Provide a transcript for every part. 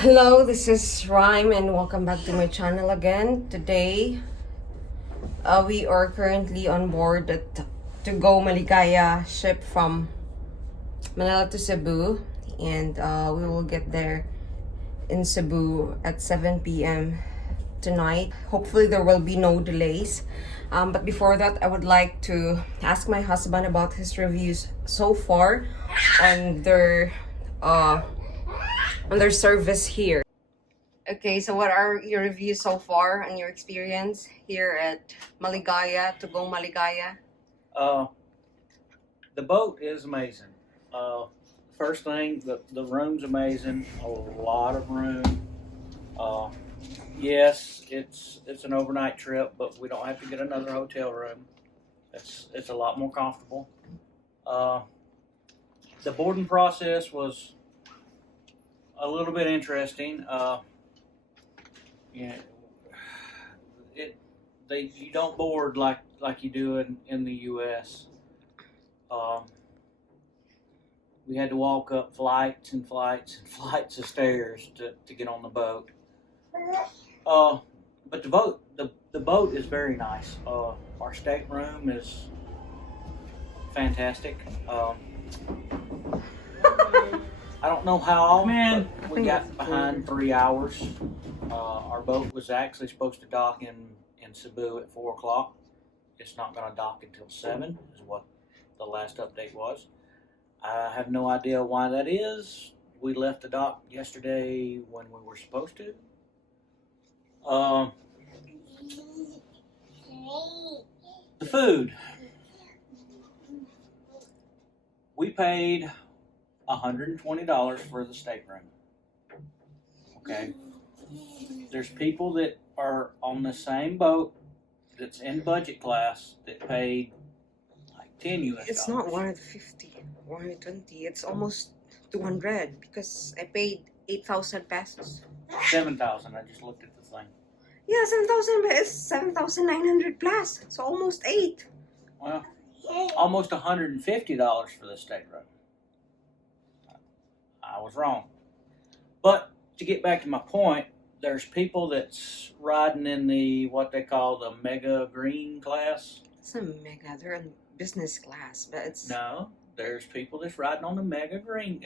Hello, this is Rhyme and welcome back to my channel again. Today, we are currently on board to go Maligaya ship from Manila to Cebu, and we will get there in Cebu at 7 p.m. tonight. Hopefully there will be no delays. But before that, I would like to ask my husband about his reviews so far on their uh, on their service here. Okay, so what are your reviews so far and your experience here at Maligaya, to go Maligaya? Uh, the boat is amazing. First thing, the room's amazing. A lot of room. Uh, yes, it's an overnight trip, but we don't have to get another hotel room. It's a lot more comfortable. Uh, the boarding process was a little bit interesting. Yeah, you don't board like you do in the U.S. We had to walk up flights and flights and flights of stairs to get on the boat. But the boat is very nice. Our stateroom is fantastic. I don't know how, but we got behind 3 hours. Our boat was actually supposed to dock in Cebu at 4 o'clock. It's not going to dock until 7, is what the last update was. I have no idea why that is. We left the dock yesterday when we were supposed to. The food. We paid $120 for the stateroom. Okay. There's people that are on the same boat that's in budget class that paid like 10 US dollars. It's not 150, 120. It's almost 200 because I paid 8,000 pesos. 7,000. I just looked at the thing. Yeah, 7,000 is 7,900 plus. So almost 8. Well, almost $150 for the stateroom. I was wrong. But to get back to my point, there's people that's riding in the what they call the mega green class. It's a mega. They're in business class, but it's No, there's people that's riding on the mega green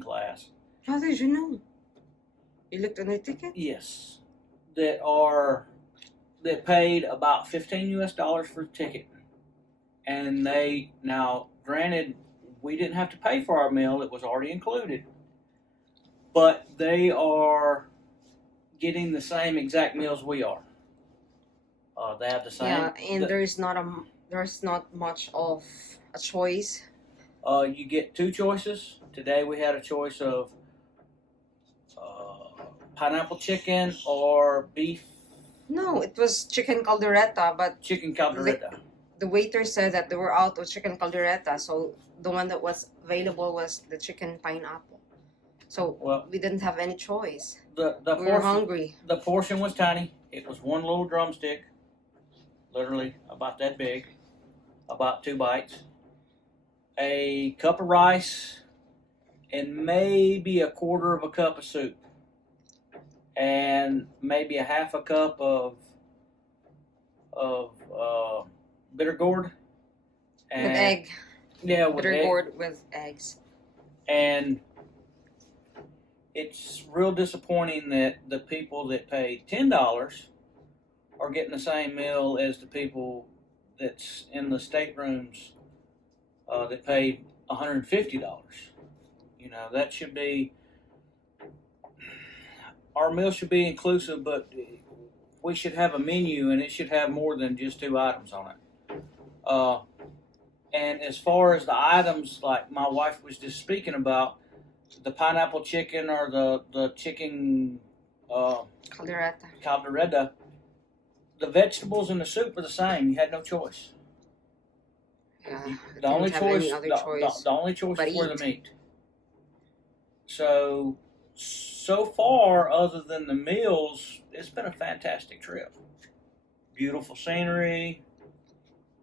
class. How did you know? You looked on the ticket? Yes, that paid about 15 US dollars for the ticket, and granted, we didn't have to pay for our meal; it was already included. But they are getting the same exact meals we are. They have the same. Yeah, and there's not much of a choice. You get 2 choices. Today we had a choice of pineapple chicken or beef. No, it was chicken caldereta, but Chicken caldereta. the waiter said that they were out of chicken caldereta, so the one that was available was the chicken pineapple. So we didn't have any choice. We were hungry. The portion was tiny. It was one little drumstick, literally about that big, about 2 bites, a cup of rice, and maybe a quarter of a cup of soup, and maybe a half a cup of bitter gourd. And, with egg. Yeah, with bitter egg. gourd with eggs. And it's real disappointing that the people that paid $10 are getting the same meal as the people that's in the staterooms that paid $150. You know, that should be, our meal should be inclusive, but we should have a menu and it should have more than just 2 items on it. And as far as the items, like my wife was just speaking about, the pineapple chicken or the chicken caldereta, the vegetables and the soup are the same. You had no choice. Yeah, The only choice was the meat. So far, other than the meals, it's been a fantastic trip. Beautiful scenery,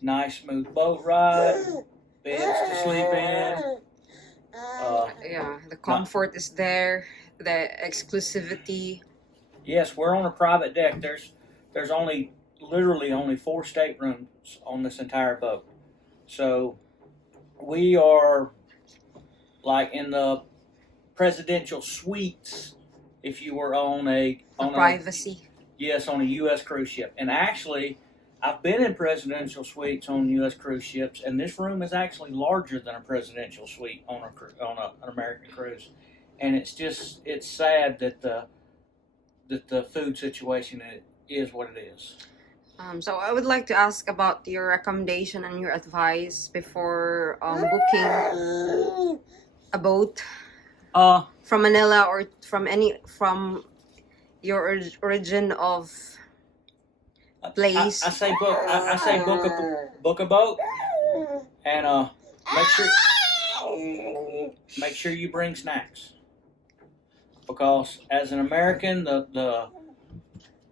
nice smooth boat ride, beds to sleep in. Yeah, The comfort is there, the exclusivity. Yes, we're on a private deck. There's literally only 4 staterooms on this entire boat. So we are like in the presidential suites if you were on a Privacy. Yes, on a U.S. cruise ship. And actually, I've been in presidential suites on U.S. cruise ships, and this room is actually larger than a presidential suite on an American cruise. And it's sad that the food situation is what it is. So I would like to ask about your recommendation and your advice before booking a boat from Manila or from your origin of place. I say book a boat, and make sure you bring snacks, because as an American,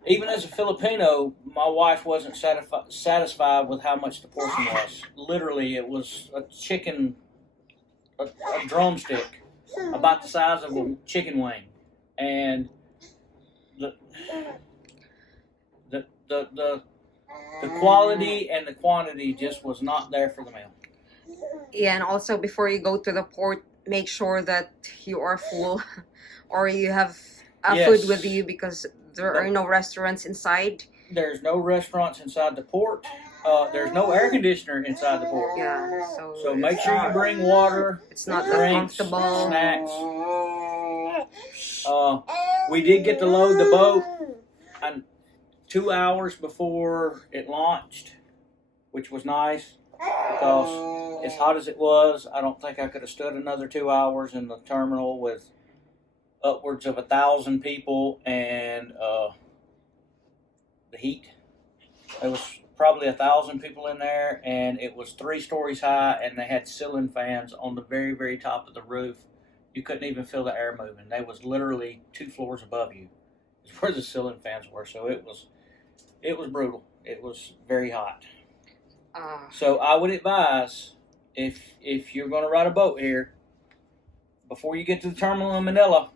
even as a Filipino, my wife wasn't satisfied with how much the portion was. Literally, it was a chicken, a drumstick, about the size of a chicken wing, and the quality and the quantity just was not there for the meal. Yeah, and also before you go to the port, make sure that you are full or you have food with you, because there are no restaurants inside. There's no restaurants inside the port. There's no air conditioner inside the port. Yeah, so make sure you bring water. It's not that drinks, comfortable. Snacks. We did get to load the boat 2 hours before it launched, which was nice, because as hot as it was, I don't think I could have stood another 2 hours in the terminal with upwards of 1,000 people and the heat. There was probably 1,000 people in there, and it was 3 stories high, and they had ceiling fans on the very, very top of the roof. You couldn't even feel the air moving. They was literally 2 floors above you is where the ceiling fans were. So it was brutal. It was very hot. So I would advise, if you're going to ride a boat here, before you get to the terminal in Manila,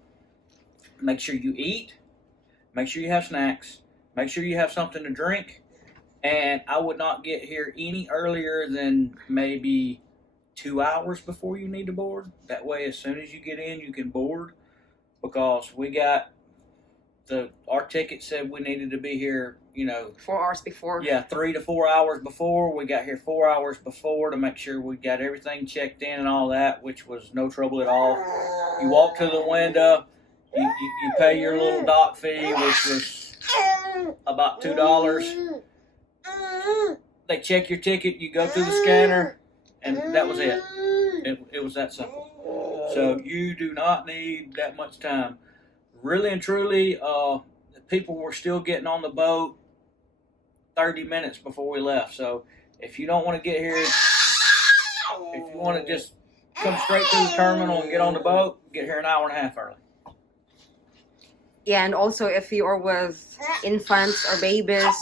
make sure you eat, make sure you have snacks, make sure you have something to drink, and I would not get here any earlier than maybe 2 hours before you need to board. That way, as soon as you get in, you can board, because our ticket said we needed to be here, 4 hours before. Yeah, 3 to 4 hours before. We got here 4 hours before to make sure we got everything checked in and all that, which was no trouble at all. You walk to the window, you pay your little dock fee, which was about $2. They check your ticket, you go through the scanner, and that was it. It was that simple. So you do not need that much time. Really and truly, people were still getting on the boat 30 minutes before we left. So if you don't want to get here, if you want to just come straight to the terminal and get on the boat, get here an hour and a half early. Yeah, and also if you are with infants or babies,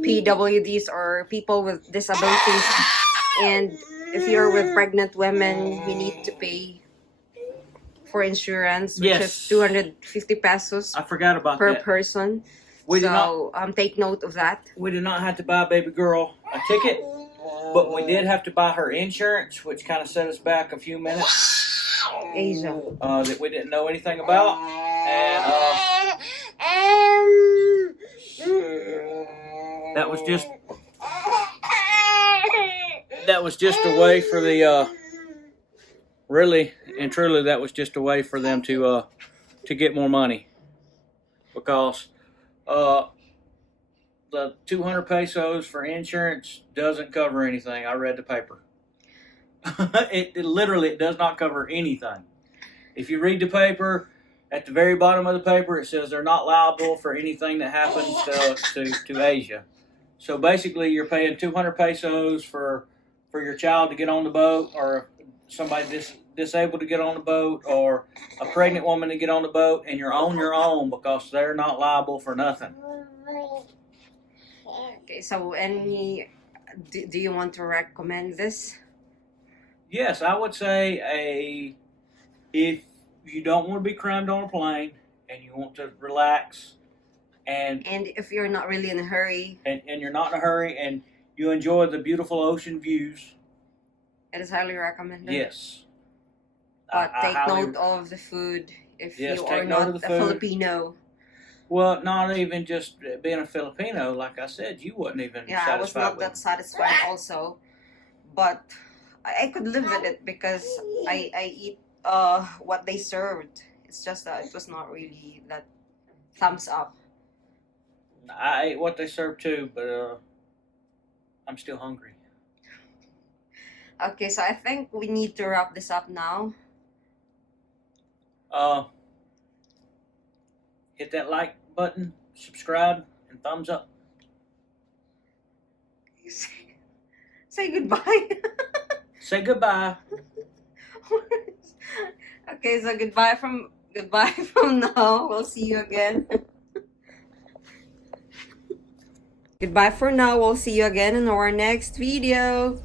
PWDs or people with disabilities, and if you're with pregnant women, you need to pay for insurance, which is 250 pesos. I forgot about per that. person. Take note of that. We did not have to buy baby girl a ticket, but we did have to buy her insurance, which kind of set us back a few minutes. Asia. That we didn't know anything about, and that was just a way for the really and truly, that was just a way for them to get more money, because the 200 pesos for insurance doesn't cover anything. I read the paper. It literally does not cover anything. If you read the paper, at the very bottom of the paper, it says they're not liable for anything that happens to Asia. So basically, you're paying 200 pesos for your child to get on the boat, or somebody disabled to get on the boat, or a pregnant woman to get on the boat, and you're on your own, because they're not liable for nothing. Okay, so do you want to recommend this? Yes, I would say if you don't want to be crammed on a plane, and you want to relax, and if you're not really in a hurry, and you're not in a hurry, and you enjoy the beautiful ocean views, it is highly recommended. yes. But take highly- note of the food if Yes, you take are note not of a the food. Filipino. Well, not even just being a Filipino. Like I said, you wasn't even Yeah, I was satisfied not with that satisfied also. But I could live with it because I eat what they served. It's just that it was not really that thumbs up. I ate what they served too, but I'm still hungry. Okay, so I think we need to wrap this up now. Hit that like button, subscribe, and thumbs up. Say goodbye. Say goodbye. Okay, so goodbye from now. We'll see you again. Goodbye for now. We'll see you again in our next video.